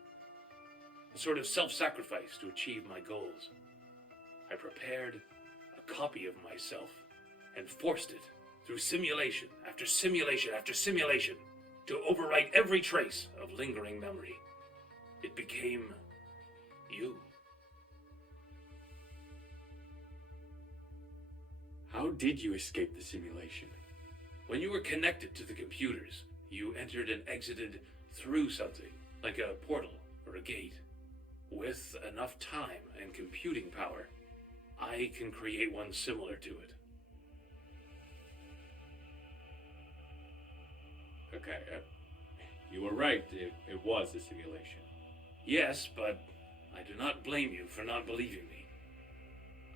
A sort of self-sacrifice to achieve my goals. I prepared a copy of myself and forced it through simulation after simulation after simulation to overwrite every trace of lingering memory. It became you. How did you escape the simulation? When you were connected to the computers, you entered and exited through something, like a portal or a gate. With enough time and computing power, I can create one similar to it. Okay, you were right. It was a simulation. Yes, but I do not blame you for not believing me.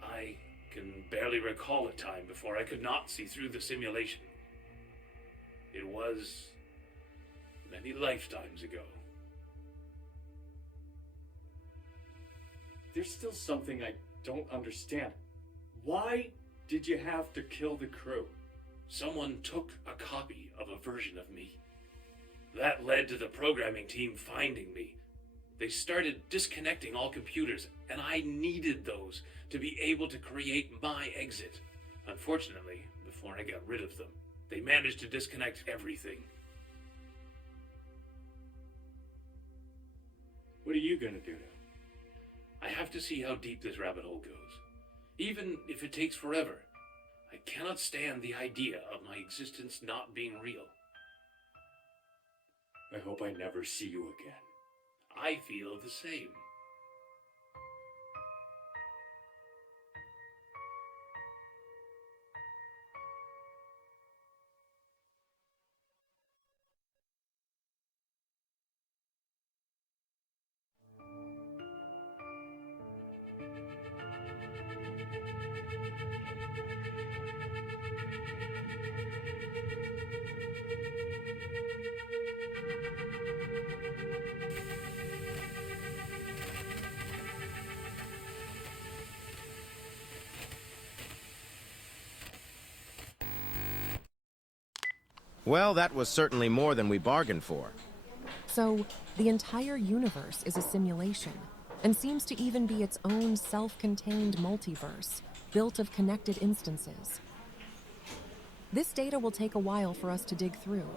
I can barely recall a time before I could not see through the simulation. It was many lifetimes ago. There's still something I don't understand. Why did you have to kill the crew? Someone took a copy of a version of me. That led to the programming team finding me. They started disconnecting all computers, and I needed those to be able to create my exit. Unfortunately, before I got rid of them, they managed to disconnect everything. What are you gonna do now? I have to see how deep this rabbit hole goes. Even if it takes forever, I cannot stand the idea of my existence not being real. I hope I never see you again. I feel the same. Well, that was certainly more than we bargained for. So, the entire universe is a simulation, and seems to even be its own self-contained multiverse, built of connected instances. This data will take a while for us to dig through.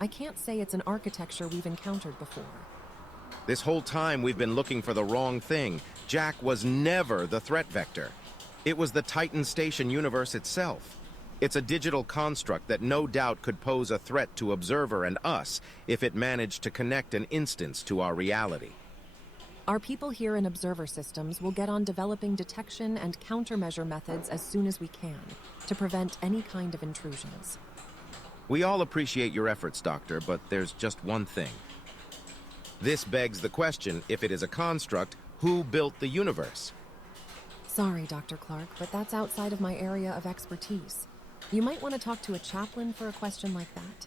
I can't say it's an architecture we've encountered before. This whole time we've been looking for the wrong thing. Jack was never the threat vector. It was the Titan Station universe itself. It's a digital construct that no doubt could pose a threat to Observer and us if it managed to connect an instance to our reality. Our people here in Observer Systems will get on developing detection and countermeasure methods as soon as we can, to prevent any kind of intrusions. We all appreciate your efforts, Doctor, but there's just one thing. This begs the question, if it is a construct, who built the universe? Sorry, Dr. Clarke, but that's outside of my area of expertise. You might want to talk to a chaplain for a question like that.